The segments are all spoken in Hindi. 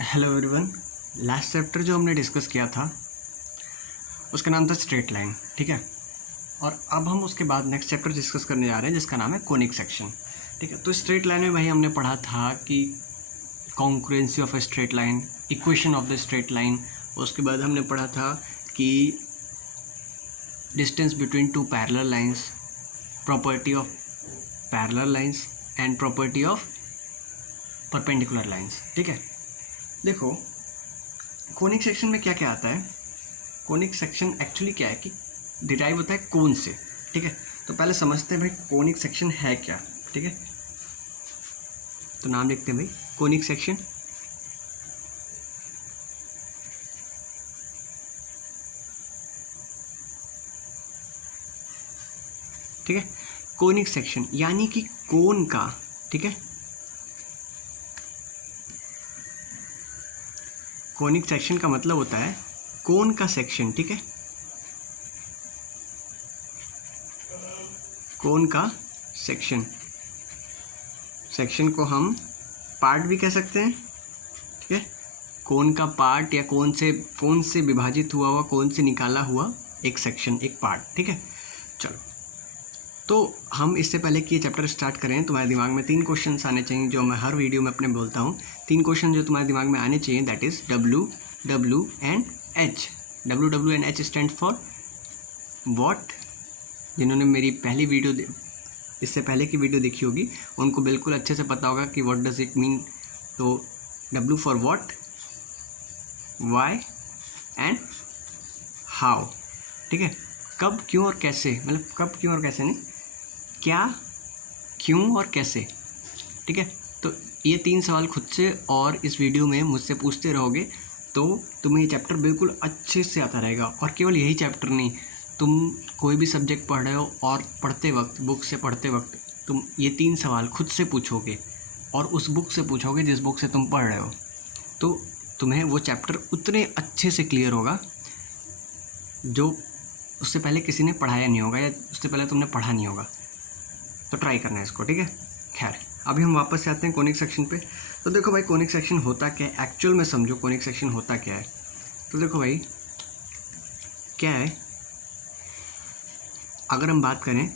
Hello everyone. लास्ट चैप्टर जो हमने डिस्कस किया था उसका नाम था स्ट्रेट लाइन, ठीक है। और अब हम उसके बाद नेक्स्ट चैप्टर डिस्कस करने जा रहे हैं जिसका नाम है कोनिक सेक्शन, ठीक है। तो स्ट्रेट लाइन में भाई हमने पढ़ा था कि congruency of a straight line, equation of the straight line. उसके बाद हमने पढ़ा था कि distance between two parallel lines, property of parallel lines and property of perpendicular lines, ठीक है। देखो कोनिक सेक्शन में क्या क्या आता है। कोनिक सेक्शन एक्चुअली क्या है कि डिराइव होता है कोन से, ठीक है। तो पहले समझते हैं भाई कोनिक सेक्शन है क्या, ठीक है। तो नाम लिखते हैं भाई कोनिक सेक्शन। ठीक है, कोनिक सेक्शन यानी कि कोन का, ठीक है। कोनिक सेक्शन का मतलब होता है कोन का सेक्शन, ठीक है। कोन का सेक्शन, सेक्शन को हम पार्ट भी कह सकते हैं, ठीक है। कोन का पार्ट या कोन से विभाजित हुआ कोन से निकाला हुआ एक सेक्शन, एक पार्ट, ठीक है। चलो, तो हम इससे पहले कि ये चैप्टर स्टार्ट करें तुम्हारे दिमाग में 3 क्वेश्चंस आने चाहिए जो मैं हर वीडियो में अपने बोलता हूँ। 3 क्वेश्चन जो तुम्हारे दिमाग में आने चाहिए, that is W, W and H। W, W and H stand for what. जिन्होंने मेरी पहली वीडियो, इससे पहले की वीडियो देखी होगी उनको बिल्कुल अच्छे से पता होगा कि व्हाट डज इट मीन। तो W for what, why and how, ठीक है। कब, क्यों और कैसे, मतलब कब, क्यों और कैसे नहीं, क्या, क्यों और कैसे, ठीक है। तो ये 3 सवाल खुद से और इस वीडियो में मुझसे पूछते रहोगे तो तुम्हें ये चैप्टर बिल्कुल अच्छे से आता रहेगा। और केवल यही चैप्टर नहीं, तुम कोई भी सब्जेक्ट पढ़ रहे हो और पढ़ते वक्त, बुक से पढ़ते वक्त तुम ये 3 सवाल खुद से पूछोगे और उस बुक से पूछोगे जिस बुक से तुम पढ़ रहे हो, तो तुम्हें वो चैप्टर उतने अच्छे से क्लियर होगा जो उससे पहले किसी ने पढ़ाया नहीं होगा या उससे पहले तुमने पढ़ा नहीं होगा। तो ट्राई करना है इसको, ठीक है। खैर, अभी हम वापस से आते हैं कोनिक सेक्शन पे। तो देखो भाई कोनिक सेक्शन होता क्या है, एक्चुअल में समझो कोनिक सेक्शन होता क्या है। तो देखो भाई क्या है, अगर हम बात करें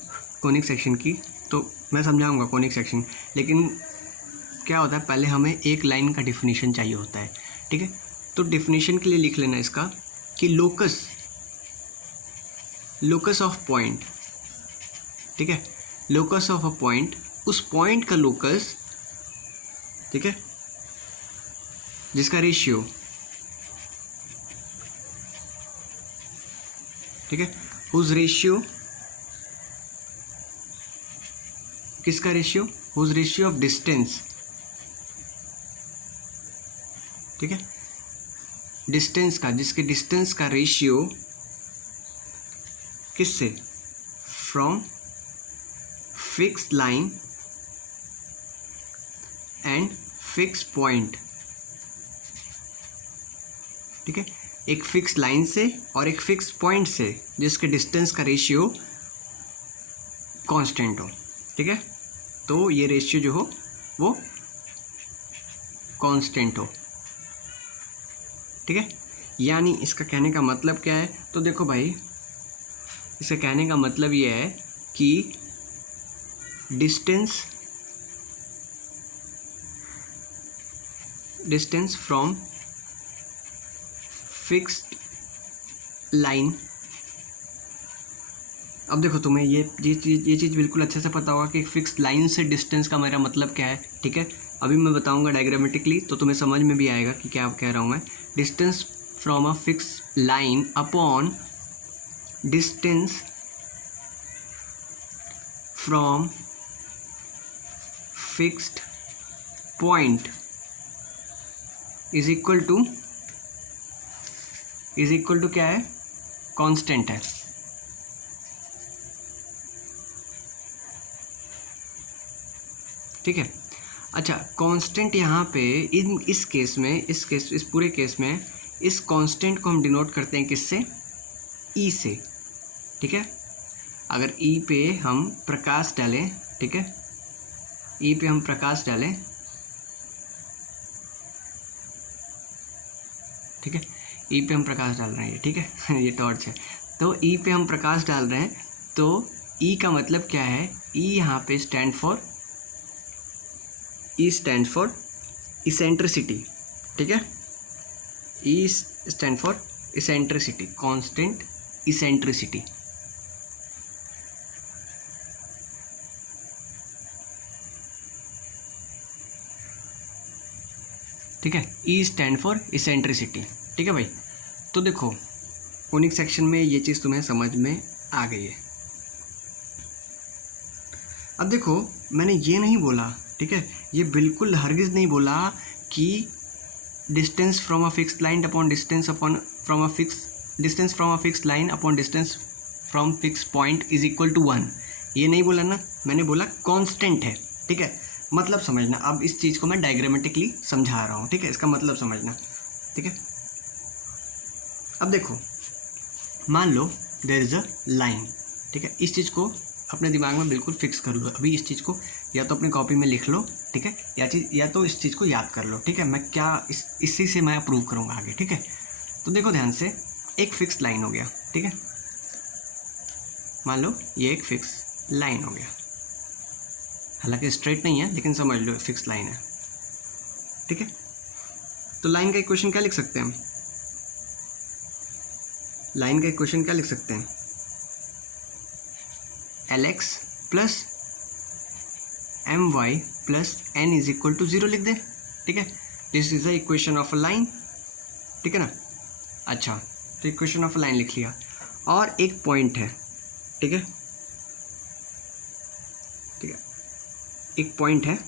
कोनिक सेक्शन की तो मैं समझाऊंगा कोनिक सेक्शन, लेकिन क्या होता है पहले हमें एक लाइन का डिफिनीशन चाहिए होता है, ठीक है। तो डिफिनीशन के लिए लिख लेना इसका कि लोकस ऑफ पॉइंट, ठीक है। लोकस ऑफ अ पॉइंट, उस पॉइंट का लोकस, ठीक है, जिसका रेशियो, ठीक है, हुज रेशियो, किसका ratio, whose ratio of distance, ठीक है, डिस्टेंस का, जिसके डिस्टेंस का रेशियो किससे, from fixed line and fix point, ठीक है। एक फिक्स लाइन से और एक फिक्स पॉइंट से जिसके डिस्टेंस का रेशियो कांस्टेंट हो, ठीक है। तो ये रेशियो जो हो वो कांस्टेंट हो, ठीक है। यानी इसका कहने का मतलब क्या है, तो देखो भाई इसका कहने का मतलब ये है कि डिस्टेंस फ्रॉम फिक्स्ड लाइन। अब देखो तुम्हें ये चीज़ बिल्कुल अच्छे से पता होगा कि फिक्स्ड लाइन से डिस्टेंस का मेरा मतलब क्या है, ठीक है। अभी मैं बताऊंगा डायग्रामेटिकली तो तुम्हें समझ में भी आएगा कि क्या कह रहा हूँ मैं। Distance from a fixed line upon distance from fixed point is equal to क्या है, कांस्टेंट है, ठीक है। अच्छा, कांस्टेंट यहाँ पे इस पूरे केस में इस कांस्टेंट को हम डिनोट करते हैं किससे, ई से, ठीक है। अगर ई पे हम प्रकाश डालें, ठीक है, ई पे हम प्रकाश डालें ठीक है। ई पे हम प्रकाश डाल रहे हैं, ठीक है ये टॉर्च है। तो ई पे हम प्रकाश डाल रहे हैं, तो ई का मतलब क्या है, ई यहाँ पे स्टैंड फॉर इसेंट्रिसिटी, ठीक है। E stand for eccentricity, constant eccentricity. ठीक है, ई स्टैंड फॉर इसेंट्रिसिटी, ठीक है भाई। तो देखो कोनिक सेक्शन में ये चीज़ तुम्हें समझ में आ गई है। अब देखो मैंने ये नहीं बोला, ठीक है, ये बिल्कुल हरगिज़ नहीं बोला कि distance from a fix line upon distance from a fix line upon distance from fix point is equal to 1। ये नहीं बोला ना, मैंने बोला कांस्टेंट है, ठीक है। मतलब समझना, अब इस चीज़ को मैं डायग्रामेटिकली समझा रहा हूँ, ठीक है, इसका मतलब समझना, ठीक है। अब देखो मान लो देयर इज़ अ लाइन, ठीक है। इस चीज़ को अपने दिमाग में बिल्कुल फिक्स कर लो अभी। इस चीज़ को या तो अपनी कॉपी में लिख लो, ठीक है, या तो इस चीज़ को याद कर लो, ठीक है। मैं क्या इसी से मैं अप्रूव करूँगा आगे, ठीक है। तो देखो ध्यान से, एक फिक्स लाइन हो गया, ठीक है। मान लो ये एक फिक्स लाइन हो गया, हालांकि स्ट्रेट नहीं है लेकिन समझ लो फिक्स लाइन है, ठीक है। तो लाइन का इक्वेशन क्या लिख सकते हैं हम? लाइन का इक्वेशन क्या लिख सकते हैं? Lx plus my plus n is equal to 0 लिख दे, ठीक है। This is the equation of a line, ठीक है ना। अच्छा, तो इक्वेशन ऑफ अ लाइन लिख लिया, और एक पॉइंट है, ठीक है, ठीक है। एक पॉइंट है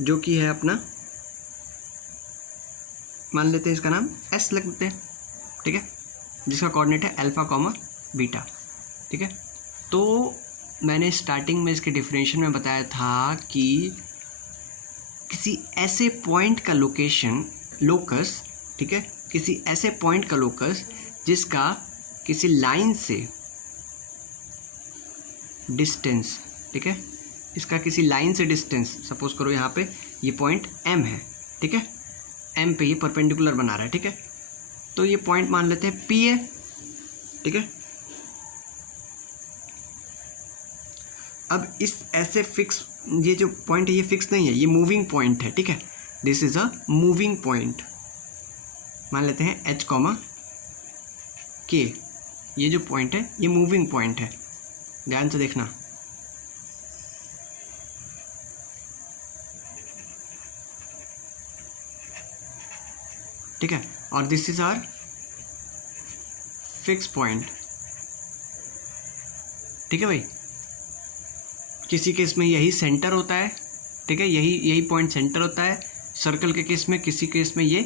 जो कि है अपना, मान लेते हैं इसका नाम S लिख देते हैं, ठीक है, जिसका कोऑर्डिनेट है अल्फा कॉमा बीटा, ठीक है। तो मैंने स्टार्टिंग में इसके डिफरेंशियल में बताया था कि किसी ऐसे पॉइंट का लोकस, ठीक है, किसी ऐसे पॉइंट का लोकस जिसका किसी लाइन से डिस्टेंस, ठीक है, इसका किसी लाइन से डिस्टेंस, सपोज करो यहाँ पे ये पॉइंट M है, ठीक है, M पे ये परपेंडिकुलर बना रहा है, ठीक है। तो ये पॉइंट मान लेते हैं P है, ठीक है। अब इस ऐसे फिक्स, ये जो पॉइंट है ये फिक्स नहीं है, ये मूविंग पॉइंट है, ठीक है। This is a moving point, मान लेते हैं H कॉमा K। ये जो पॉइंट है ये मूविंग पॉइंट है, ध्यान से देखना, ठीक है। और this is our fix point, ठीक है भाई। किसी केस में यही सेंटर होता है, ठीक है, यही पॉइंट सेंटर होता है। सर्कल के केस में, किसी केस में ये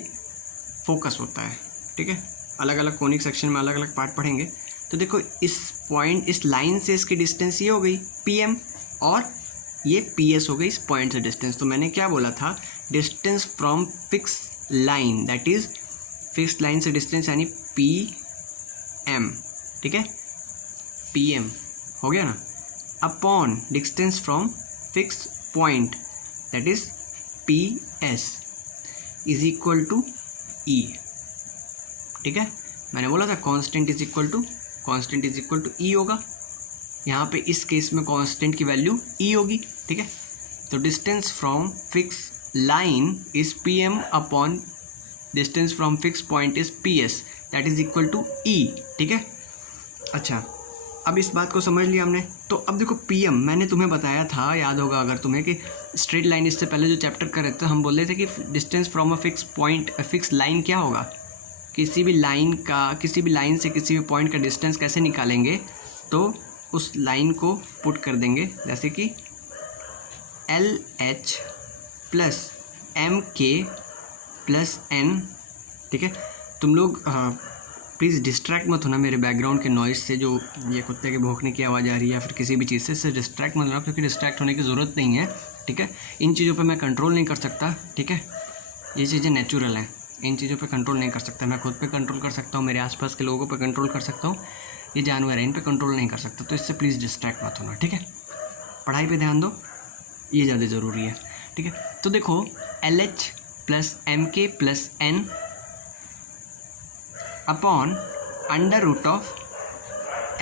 फोकस होता है, ठीक है। अलग अलग कोनिक सेक्शन में अलग अलग पार्ट पढ़ेंगे। तो देखो इस पॉइंट, इस लाइन से इसकी डिस्टेंस ये हो गई PM, और ये PS हो गई इस पॉइंट से डिस्टेंस। तो मैंने क्या बोला था, distance from fix line, that is fix line से डिस्टेंस यानी PM, ठीक है, PM हो गया ना, upon distance from fix point that is PS is equal to E, ठीक है। मैंने बोला था constant is equal to E होगा। यहाँ पे इस केस में कांस्टेंट की वैल्यू E होगी, ठीक है। तो distance from fix line is PM upon distance from fix point is PS, that is equal to E, ठीक है। अच्छा, अब इस बात को समझ लिया हमने। तो अब देखो PM मैंने तुम्हें बताया था, याद होगा अगर तुम्हें, कि स्ट्रेट लाइन, इससे पहले जो चैप्टर कर रहे थे हम बोल रहे थे कि distance from a fix point, fix line क्या होगा, किसी भी लाइन से किसी भी पॉइंट का डिस्टेंस कैसे निकालेंगे, तो उस लाइन को पुट कर देंगे, जैसे कि LH plus MK plus N, ठीक है। तुम लोग प्लीज़ डिस्ट्रैक्ट मत होना मेरे बैकग्राउंड के नॉइज़ से, जो ये कुत्ते के भौंकने की आवाज़ आ रही है या फिर किसी भी चीज़ से, इससे डिस्ट्रैक्ट मत होना, क्योंकि डिस्ट्रैक्ट होने की ज़रूरत नहीं है, ठीक है। इन चीज़ों पे मैं कंट्रोल नहीं कर सकता, ठीक है। ये चीज़ें नेचुरल हैं, इन चीज़ों पे कंट्रोल नहीं कर सकता। मैं खुद पे कंट्रोल कर सकता हूँ, मेरे आसपास के लोगों पे कंट्रोल कर सकता हूँ, ये जानवर है इन पे कंट्रोल नहीं कर सकता। तो इससे प्लीज़ डिस्ट्रैक्ट मत होना, ठीक है। पढ़ाई पे ध्यान दो, ये ज़्यादा ज़रूरी है, ठीक है। तो देखो LH plus MK plus N upon under root of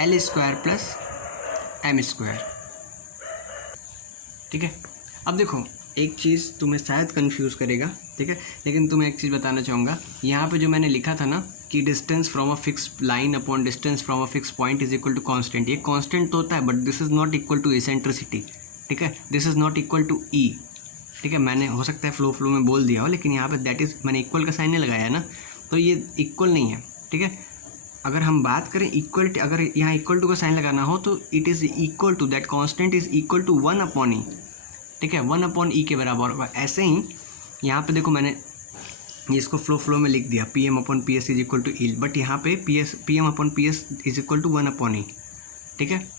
L square plus M square. ठीक है, अब देखो एक चीज़ तुम्हें शायद कंफ्यूज करेगा, ठीक है, लेकिन तुम्हें एक चीज़ बताना चाहूँगा। यहाँ पे जो मैंने लिखा था ना कि distance from a fix line upon distance from a fix point is equal to constant, ये कांस्टेंट तो होता है but this is not equal to eccentricity. ठीक है, this is not equal to E. ठीक है, मैंने हो सकता है फ्लो में बोल दिया हो, लेकिन यहाँ पे दैट इज़ मैंने इक्वल का साइन नहीं लगाया है ना, तो ये इक्वल नहीं है। ठीक है, अगर हम बात करें इक्वल, अगर यहाँ इक्वल टू का साइन लगाना हो तो it is equal to, that constant is equal to 1 upon E. ठीक है, 1 अपॉन ई के बराबर होगा। ऐसे ही यहाँ पे देखो मैंने इसको फ्लो में लिख दिया, P M upon P S is equal to E, but यहाँ पे P M upon P S is equal to 1 upon E. ठीक है,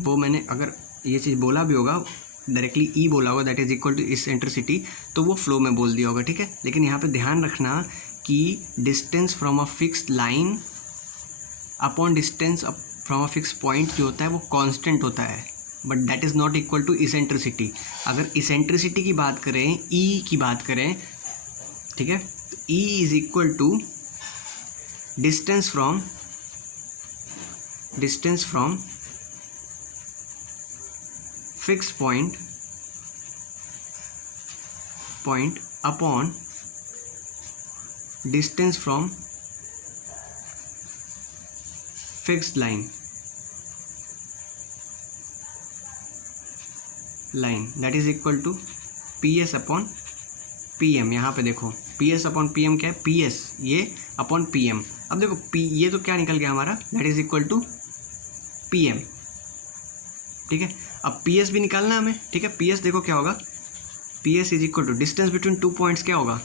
वो मैंने अगर ये चीज़ बोला भी होगा, डायरेक्टली ई बोला होगा that is equal to eccentricity, तो वो फ्लो में बोल दिया होगा। ठीक है, लेकिन यहाँ पे ध्यान रखना कि distance from a fix line upon distance from a fix point जो होता है वो कांस्टेंट होता है, but that is not equal to eccentricity. अगर इसेंट्रिसिटी की बात करें, ई की बात करें, ठीक है, तो E is equal to distance from fix point upon distance from fixed line that is equal to P S upon P M. यहाँ पे देखो P S upon P M क्या है, पी एस ये अपॉन पी एम। अब देखो पी ये तो क्या निकल गया हमारा, that is equal to P M. ठीक है, अब पी एस भी निकालना हमें। ठीक है, पी एस देखो क्या होगा, P S is equal to distance between 2 points क्या होगा,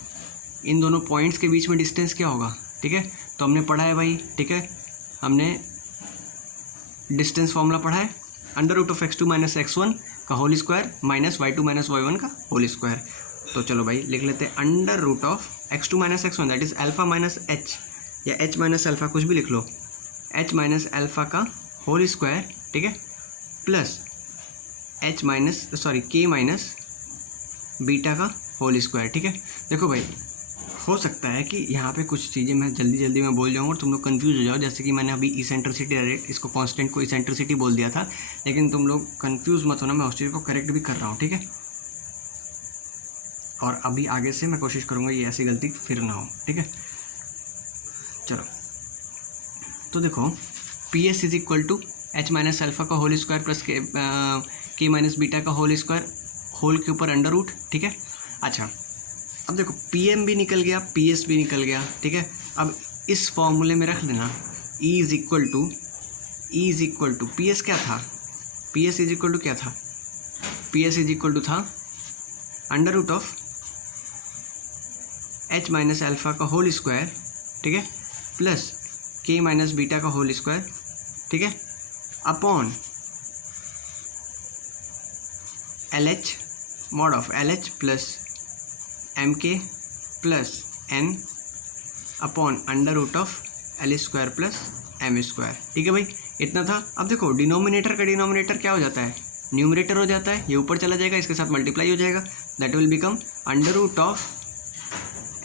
इन दोनों पॉइंट्स के बीच में डिस्टेंस क्या होगा। ठीक है, तो हमने पढ़ा है भाई, ठीक है, हमने डिस्टेंस फॉर्मूला पढ़ा है, under root of x2 minus x1 का whole square minus y2 minus y1 का होल स्क्वायर। तो चलो भाई लिख लेते हैं under root of x2 minus x1 that is alpha minus h, या h माइनस अल्फा कुछ भी लिख लो, h माइनस अल्फा का होल स्क्वायर। ठीक है, plus h minus k minus beta का होल स्क्वायर। ठीक है, देखो भाई हो सकता है कि यहाँ पे कुछ चीज़ें मैं जल्दी में बोल जाऊँ और तुम लोग कंफ्यूज हो जाओ, जैसे कि मैंने अभी इसेंट्रिसिटी डायरेक्ट इसको कांस्टेंट को इसेंट्रिसिटी बोल दिया था, लेकिन तुम लोग कंफ्यूज मत होना, मैं उस चीज़ को करेक्ट भी कर रहा हूँ। ठीक है, और अभी आगे से मैं कोशिश करूँगा ये ऐसी गलती फिर ना हो। ठीक है, चलो तो देखो P S is equal to H minus alpha का whole square plus K minus beta का होल स्क्वायर होल के ऊपर अंडर रूट। ठीक है, अच्छा अब देखो पी एम भी निकल गया, पी एस भी निकल गया। ठीक है, अब इस फॉर्मूले में रख देना E is equal to P S क्या था, P S is equal to क्या था, P S is equal to था under root of H minus alpha का होल स्क्वायर। ठीक है, प्लस के माइनस बीटा का होल स्क्वायर। ठीक है, upon L H mod of L H plus M K plus N upon under root of L square plus M square. ठीक है भाई, इतना था। अब देखो डिनोमिनेटर का डिनोमिनेटर क्या हो जाता है, न्यूमरेटर हो जाता है, ये ऊपर चला जाएगा, इसके साथ मल्टीप्लाई हो जाएगा, that will become under root of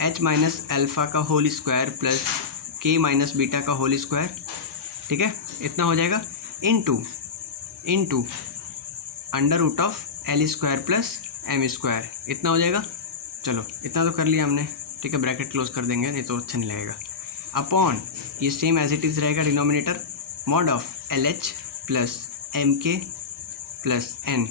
H minus alpha का whole square plus K minus beta का होल स्क्वायर। ठीक है, इतना हो जाएगा into under root of L square plus M square, इतना हो जाएगा। चलो इतना तो कर लिया हमने। ठीक है, ब्रैकेट क्लोज कर देंगे, नहीं तो अच्छा नहीं लगेगा। अपॉन ये सेम एज इट इज़ रहेगा denominator, mod of L H plus M K plus N,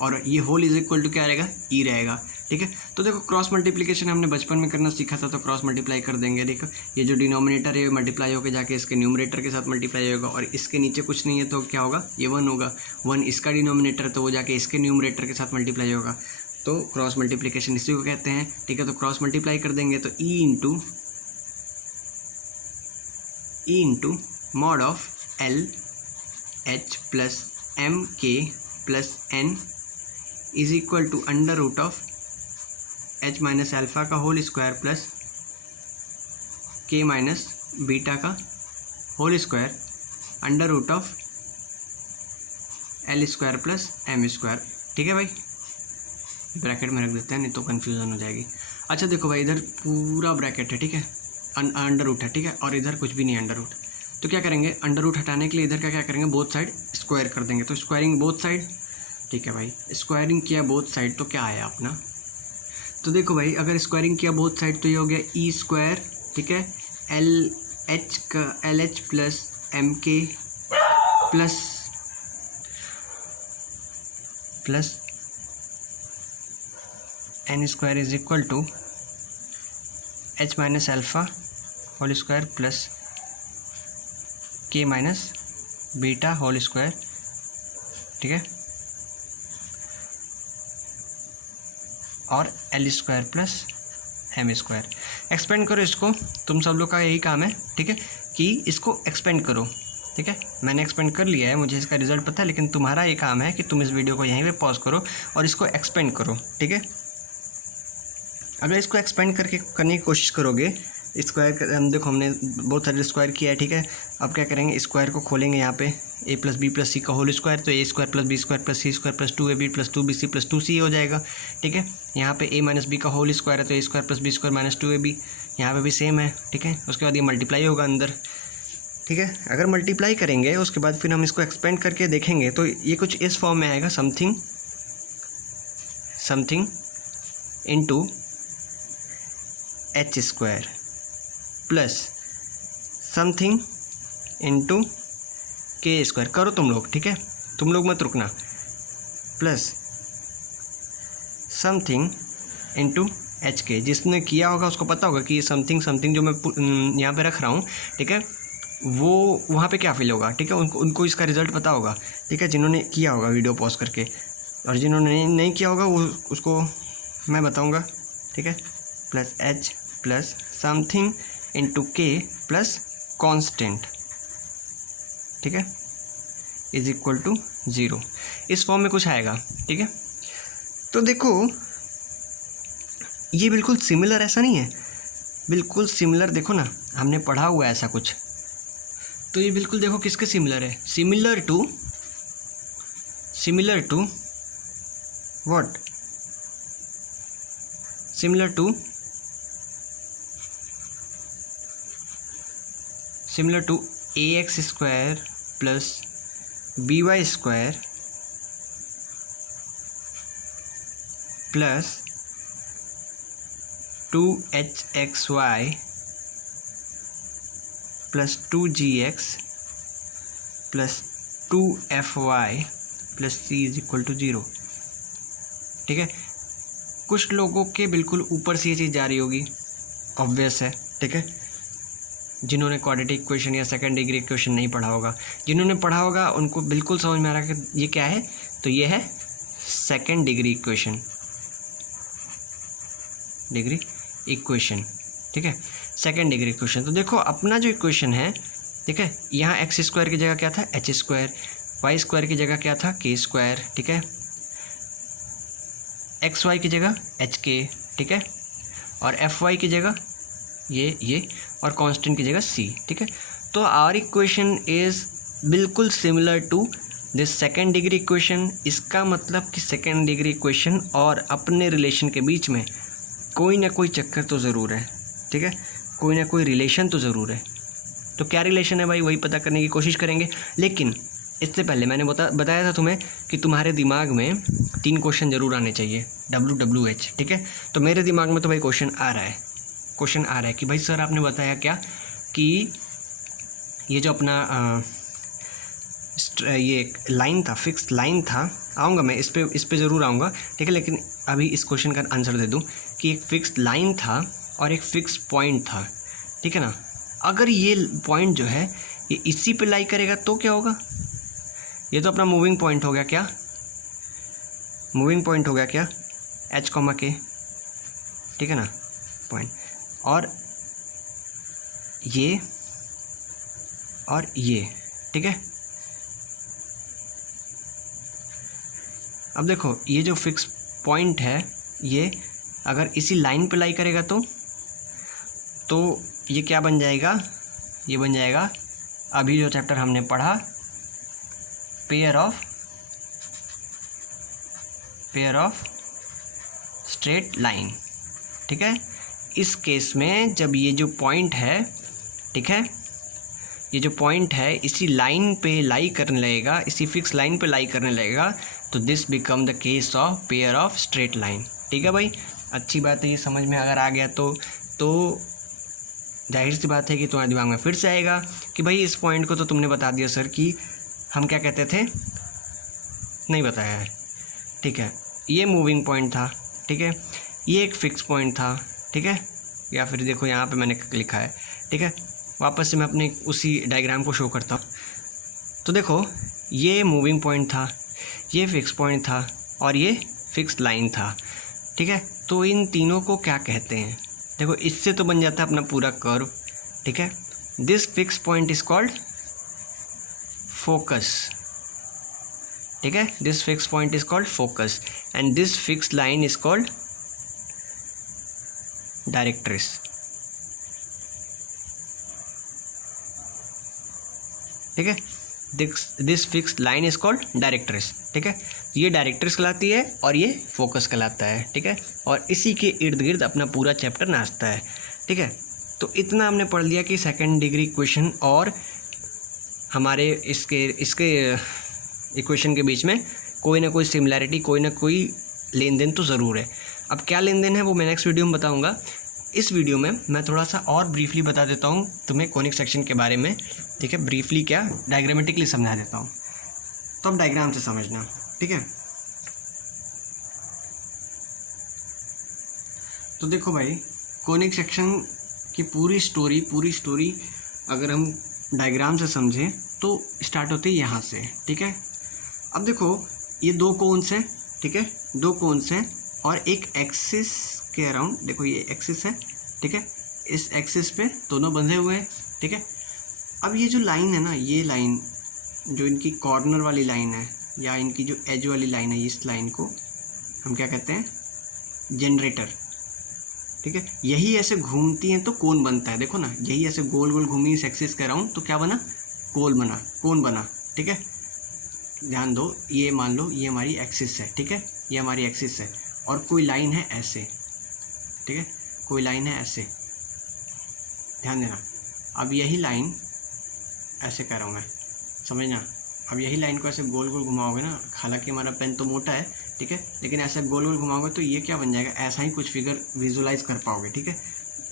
और ये होल इज इक्वल टू क्या रहेगा, ई रहेगा। ठीक है, तो देखो क्रॉस मल्टीप्लिकेशन हमने बचपन में करना सीखा था, तो क्रॉस मल्टीप्लाई कर देंगे। देखो ये जो डिनोमिनेटर है मल्टीप्लाई होकर जाके इसके न्यूमरेटर के साथ मल्टीप्लाई होगा, और इसके नीचे कुछ नहीं है तो क्या होगा, ये 1 होगा, 1 इसका डिनोमिनेटर है तो वो जाके इसके न्यूमरेटर के साथ मल्टीप्लाई होगा, तो क्रॉस मल्टीप्लिकेशन इसी को कहते हैं। ठीक है, तो क्रॉस मल्टीप्लाई कर देंगे तो E into mod of L H plus M K plus N is equal to under root of H minus alpha का whole square plus K minus beta का whole square under root of L square plus M square. ठीक है भाई, ब्रैकेट में रख देते हैं, नहीं तो कन्फ्यूज़न हो जाएगी। अच्छा देखो भाई इधर पूरा ब्रैकेट है। ठीक है, अंडर रूट है, ठीक है, और इधर कुछ भी नहीं अंडर रूट। तो क्या करेंगे, अंडर रूट हटाने के लिए इधर का क्या करेंगे, बोथ साइड स्क्वायर कर देंगे। तो स्क्वायरिंग बोथ साइड, ठीक है भाई, स्क्वायरिंग किया बोथ साइड तो क्या आया अपना, तो देखो भाई अगर स्क्वायरिंग किया बोथ साइड तो ये हो गया ई स्क्वायर, ठीक है, L H plus M K plus N square is equal to H minus alpha whole square plus K minus beta whole square, ठीक है, और L square plus M square. Expand करो इसको, तुम सब लोग का यही काम है, ठीक है, कि इसको एक्सपेंड करो, ठीक है। मैंने एक्सपेंड कर लिया है, मुझे इसका रिजल्ट पता है, लेकिन तुम्हारा ये काम है कि तुम इस वीडियो को यहीं पे पॉज करो और इसको एक्सपेंड करो, ठीक है। अगर इसको एक्सपेंड करने की कोशिश करोगे, स्क्वायर हम देखो हमने बहुत सारे स्क्वायर किया है, ठीक है। अब क्या करेंगे, स्क्वायर को खोलेंगे यहाँ पे, A plus B plus C का होल स्क्वायर, तो A square plus B square plus C square plus 2ab plus 2bc plus 2c हो जाएगा, ठीक है। यहाँ पे a माइनस बी का होल स्क्वायर है तो A square plus B square minus 2ab, यहाँ पे भी सेम है, ठीक है। उसके बाद ये मल्टीप्लाई होगा अंदर, ठीक है। अगर मल्टीप्लाई करेंगे उसके बाद फिर हम इसको एक्सपेंड करके देखेंगे तो ये कुछ इस फॉर्म में आएगा, something into H square plus something into के स्क्वायर। करो तुम लोग, ठीक है, तुम लोग मत रुकना, प्लस समथिंग इंटू एच के। जिसने किया होगा उसको पता होगा कि ये समथिंग जो मैं यहाँ पे रख रहा हूँ, ठीक है, वो वहाँ पे क्या फिल होगा, ठीक है, उनको इसका रिज़ल्ट पता होगा, ठीक है, जिन्होंने किया होगा वीडियो पॉज करके, और जिन्होंने नहीं किया होगा वो उसको मैं बताऊँगा, ठीक है। Plus H plus something into के प्लस कांस्टेंट, ठीक है, इज इक्वल टू 0। इस फॉर्म में कुछ आएगा, ठीक है। तो देखो ये बिल्कुल सिमिलर ऐसा नहीं है, बिल्कुल सिमिलर देखो ना, हमने पढ़ा हुआ है ऐसा कुछ, तो ये बिल्कुल देखो किसके सिमिलर है, similar to what, similar to A X square plus B Y square plus 2hxy plus 2gx plus 2fy plus c is equal to 0, ठीक है। कुछ लोगों के बिल्कुल ऊपर से ये चीज़ जा रही होगी, ऑब्वियस है, ठीक है, जिन्होंने क्वाड्रेटिक इक्वेशन या सेकंड डिग्री इक्वेशन नहीं पढ़ा होगा। जिन्होंने पढ़ा होगा उनको बिल्कुल समझ में आ रहा है कि ये क्या है, तो ये है सेकंड डिग्री इक्वेशन, ठीक है, सेकंड डिग्री इक्वेशन। तो देखो अपना जो इक्वेशन है, ठीक है, यहाँ एक्स स्क्वायर की जगह क्या था, एच स्क्वायर, वाई स्क्वायर की जगह क्या था, के स्क्वायर, ठीक है, एक्स वाई की जगह एच के, ठीक है, और एफ वाई की जगह ये और कांस्टेंट की जगह सी, ठीक है। तो आवर इक्वेशन इज़ बिल्कुल similar to this second degree equation. इसका मतलब कि सेकेंड डिग्री इक्वेशन और अपने रिलेशन के बीच में कोई ना कोई चक्कर तो ज़रूर है, ठीक है, कोई ना कोई रिलेशन तो ज़रूर है। तो क्या रिलेशन है भाई, वही पता करने की कोशिश करेंगे। लेकिन इससे पहले मैंने बताया था तुम्हें कि तुम्हारे दिमाग में 3 क्वेश्चन ज़रूर आने चाहिए, WWH, ठीक है। तो मेरे दिमाग में तो भाई क्वेश्चन आ रहा है कि भाई सर आपने बताया क्या कि ये जो अपना ये लाइन था, फिक्स लाइन था, आऊँगा मैं इस पे ज़रूर आऊँगा, ठीक है। लेकिन अभी इस क्वेश्चन का आंसर दे दूँ कि एक फिक्स लाइन था और एक फिक्स पॉइंट था, ठीक है ना। अगर ये पॉइंट जो है ये इसी पे लाई करेगा तो क्या होगा, ये तो अपना मूविंग पॉइंट हो गया, क्या मूविंग पॉइंट हो गया, क्या H, K, ठीक है ना, पॉइंट, और ये, ठीक है। अब देखो ये जो फिक्स पॉइंट है ये अगर इसी लाइन पे लाई करेगा तो ये क्या बन जाएगा, ये बन जाएगा अभी जो चैप्टर हमने पढ़ा, पेयर ऑफ स्ट्रेट लाइन, ठीक है। इस केस में जब ये जो पॉइंट है, ठीक है, ये जो पॉइंट है इसी लाइन पे लाई करने लगेगा, इसी फिक्स लाइन पे लाई करने लगेगा, तो this become the case of pair of straight line. ठीक है भाई, अच्छी बात है, ये समझ में अगर आ गया तो जाहिर सी बात है कि तुम्हारे दिमाग में फिर से आएगा कि भाई इस पॉइंट को तो तुमने बता दिया सर कि हम क्या कहते थे, नहीं बताया है। ठीक है, ये मूविंग पॉइंट था, ठीक है, ये एक फिक्स पॉइंट था, ठीक है, या फिर देखो यहाँ पे मैंने लिखा है, ठीक है, वापस से मैं अपने उसी डायग्राम को शो करता हूँ। तो देखो ये मूविंग पॉइंट था, ये फिक्स पॉइंट था और ये फिक्स लाइन था, ठीक है। तो इन तीनों को क्या कहते हैं, देखो इससे तो बन जाता है अपना पूरा कर्व, ठीक है। This fix point is called focus, ठीक है, this fix point is called focus and this fix line is called directrix. ठीक है, this fix line is called directrix, ठीक है, ये डायरेक्ट्रिस कहलाती है और ये फोकस कहलाता है, ठीक है, और इसी के इर्द गिर्द अपना पूरा चैप्टर नाचता है, ठीक है। तो इतना हमने पढ़ लिया कि सेकंड डिग्री इक्वेशन और हमारे इसके इक्वेशन के बीच में कोई ना कोई सिमिलैरिटी, कोई ना कोई लेन देन तो ज़रूर है। अब क्या लेन देन है वो मैं नेक्स्ट वीडियो में बताऊँगा। इस वीडियो में मैं थोड़ा सा और ब्रीफली बता देता हूँ तुम्हें कॉनिक सेक्शन के बारे में, ठीक है, ब्रीफली क्या डायग्रामेटिकली समझा देता हूँ, तो अब डायग्राम से समझना, ठीक है। तो देखो भाई, कॉनिक सेक्शन की पूरी स्टोरी अगर हम डायग्राम से समझें तो स्टार्ट होती है यहाँ से, ठीक है। अब देखो ये दो कोन्स हैं, ठीक है, दो कोन्स हैं और एक एक्सिस के अराउंड, देखो ये एक्सिस है, ठीक है, इस एक्सिस पे दोनों बंधे हुए हैं, ठीक है। अब ये जो लाइन है ना, ये लाइन जो इनकी कॉर्नर वाली लाइन है या इनकी जो एज वाली लाइन है, इस लाइन को हम क्या कहते हैं, जनरेटर, ठीक है। यही ऐसे घूमती हैं तो कोन बनता है, देखो ना, यही ऐसे गोल गोल घूमी इस एक्सिस के अराउंड तो क्या बना, कोन बना, ठीक है। ध्यान दो, ये मान लो ये हमारी एक्सिस है, ठीक है, ये हमारी एक्सिस है और कोई लाइन है ऐसे, ठीक है, कोई लाइन है ऐसे, ध्यान देना। अब यही लाइन ऐसे कर रहा हूँ मैं, समझना, अब यही लाइन को ऐसे गोल गोल घुमाओगे ना, हालांकि हमारा पेन तो मोटा है, ठीक है, लेकिन ऐसे गोल गोल घुमाओगे तो ये क्या बन जाएगा, ऐसा ही कुछ फिगर विजुलाइज कर पाओगे, ठीक है।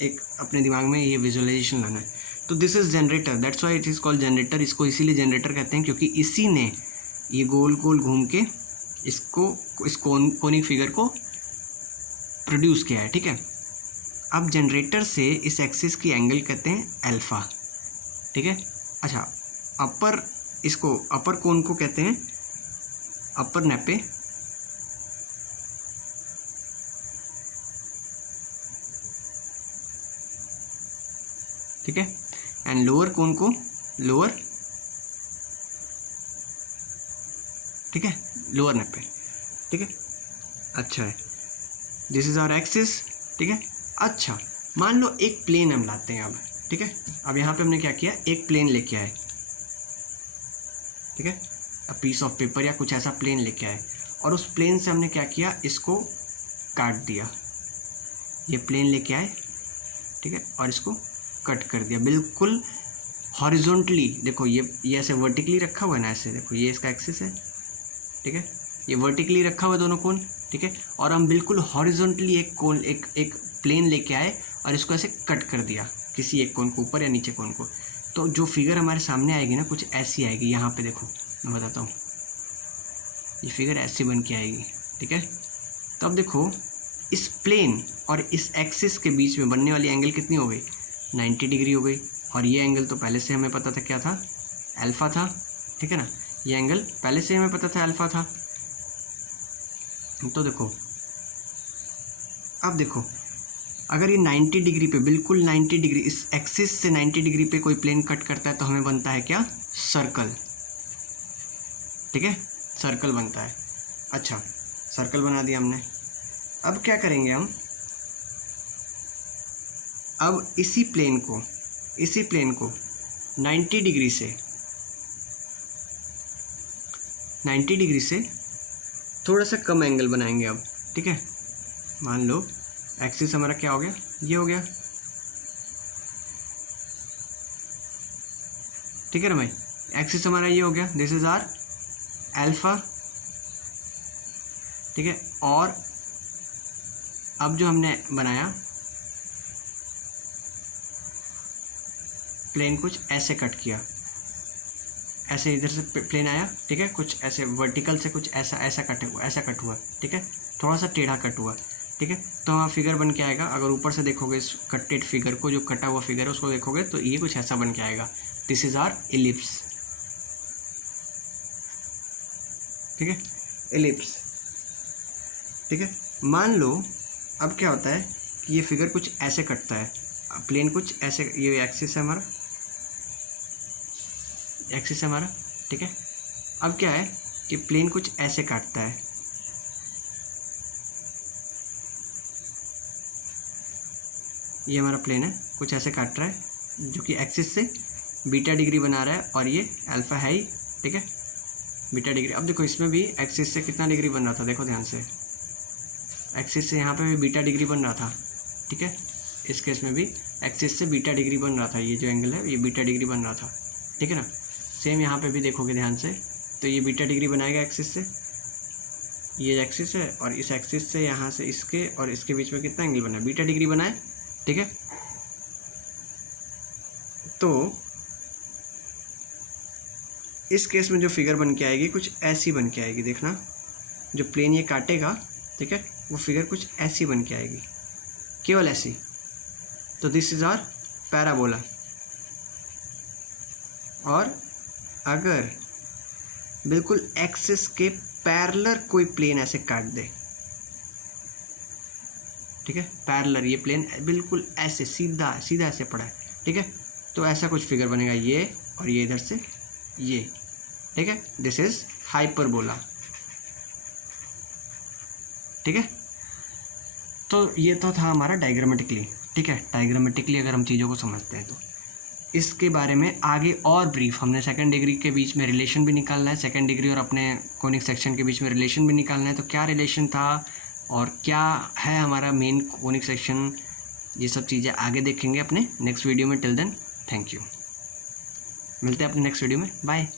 एक अपने दिमाग में ये विजुअलाइजेशन लाना है। तो this is generator, that's why it is called generator. इसको इसीलिए जनरेटर कहते हैं क्योंकि इसी ने ये गोल गोल घूम के इस कोनिक फिगर को प्रोड्यूस किया है, ठीक है। अब जनरेटर से इस एक्सिस की एंगल कहते हैं अल्फा, ठीक है। अच्छा, अपर कोन को कहते हैं अपर नेपे, ठीक है, एंड लोअर कोन को लोअर, ठीक है, लोअर नेपे, ठीक है। अच्छा है, दिस इज आवर एक्सिस, ठीक है। अच्छा, मान लो एक प्लेन हम लाते हैं अब, ठीक है। अब यहाँ पे हमने क्या किया, एक प्लेन लेके आए, ठीक है, अ पीस ऑफ पेपर या कुछ ऐसा प्लेन लेके आए और उस प्लेन से हमने क्या किया, इसको काट दिया, ये प्लेन लेके आए, ठीक है, और इसको कट कर दिया बिल्कुल हॉरिजॉन्टली। देखो ये ऐसे वर्टिकली रखा हुआ है ना, ऐसे देखो ये इसका एक्सिस है, ठीक है, ये वर्टिकली रखा हुआ है दोनों कोन, ठीक है, और हम बिल्कुल हॉरिजॉन्टली एक प्लेन लेके आए और इसको ऐसे कट कर दिया, किसी एक कोन को ऊपर या नीचे कोन को। तो जो फिगर हमारे सामने आएगी ना, कुछ ऐसी आएगी। यहाँ पे देखो मैं बताता हूँ, ये फिगर ऐसी बन के आएगी, ठीक है। तो अब देखो इस प्लेन और इस एक्सिस के बीच में बनने वाली एंगल कितनी हो गई, 90 डिग्री हो गई। और ये एंगल तो पहले से हमें पता था क्या था, अल्फा था, ठीक है ना, ये एंगल पहले से हमें पता था अल्फा था। तो देखो, अब देखो अगर ये 90 डिग्री पे, बिल्कुल 90 डिग्री, इस एक्सिस से 90 डिग्री पे कोई प्लेन कट करता है तो हमें बनता है क्या, सर्कल, ठीक है, सर्कल बनता है। अच्छा, सर्कल बना दिया हमने। अब क्या करेंगे हम, अब इसी प्लेन को 90 डिग्री से थोड़ा सा कम एंगल बनाएंगे अब, ठीक है। मान लो एक्सिस हमारा क्या हो गया, ये हो गया, ठीक है ना भाई। एक्सिस हमारा ये हो गया, दिस इज आर अल्फा, ठीक है। और अब जो हमने बनाया प्लेन कुछ ऐसे कट किया, ऐसे इधर से प्लेन आया, ठीक है, कुछ ऐसे वर्टिकल से कुछ ऐसा ऐसा कट हुआ, ठीक है, थोड़ा सा टेढ़ा कट हुआ, ठीक है। तो हमारा फिगर बन के आएगा, अगर ऊपर से देखोगे इस कटेड फिगर को, जो कटा हुआ फिगर है उसको देखोगे तो ये कुछ ऐसा बन के आएगा, दिस इज आर एलिप्स, ठीक है, एलिप्स, ठीक है। मान लो अब क्या होता है कि ये फिगर कुछ ऐसे कटता है, प्लेन कुछ ऐसे, ये एक्सिस है हमारा, एक्सिस है हमारा, ठीक है। अब क्या है कि प्लेन कुछ ऐसे काटता है, ये हमारा प्लेन है, कुछ ऐसे काट रहा है जो कि एक्सिस से बीटा डिग्री बना रहा है, और ये अल्फा है ही, ठीक है, बीटा डिग्री। अब देखो इसमें भी एक्सिस से कितना डिग्री बन रहा था, देखो ध्यान से, एक्सिस से यहाँ पे भी बीटा डिग्री बन रहा था, ठीक है। इस केस में भी एक्सिस से बीटा डिग्री बन रहा था, ये जो एंगल है ये बीटा डिग्री बन रहा था, ठीक है ना। सेम यहाँ पे भी देखोगे ध्यान से तो ये बीटा डिग्री बनाएगा एक्सिस से, ये एक्सिस है और इस एक्सिस से यहाँ से इसके और इसके बीच में कितना एंगल बना है, बीटा डिग्री बना है, ठीक है। तो इस केस में जो फिगर बन के आएगी कुछ ऐसी बन के आएगी, देखना जो प्लेन ये काटेगा, ठीक है, वो फिगर कुछ ऐसी बन के आएगी, केवल ऐसी। तो दिस इज आवर पैराबोला। और अगर बिल्कुल एक्सिस के पैरेलल कोई प्लेन ऐसे काट दे, ठीक है, पैरेलल ये प्लेन बिल्कुल ऐसे सीधा सीधा ऐसे पड़ा है, ठीक है, तो ऐसा कुछ फिगर बनेगा, ये और ये इधर से ये, ठीक है, दिस इज हाइपरबोला, ठीक है। तो ये तो था हमारा डायग्रामेटिकली, ठीक है, डायग्रामेटिकली अगर हम चीज़ों को समझते हैं तो इसके बारे में आगे और ब्रीफ, हमने सेकंड डिग्री के बीच में रिलेशन भी निकालना है, सेकंड डिग्री और अपने कोनिक सेक्शन के बीच में रिलेशन भी निकालना है, तो क्या रिलेशन था और क्या है हमारा मेन कोनिक सेक्शन, ये सब चीज़ें आगे देखेंगे अपने नेक्स्ट वीडियो में। टिल देन थैंक यू, मिलते हैं अपने नेक्स्ट वीडियो में, बाय।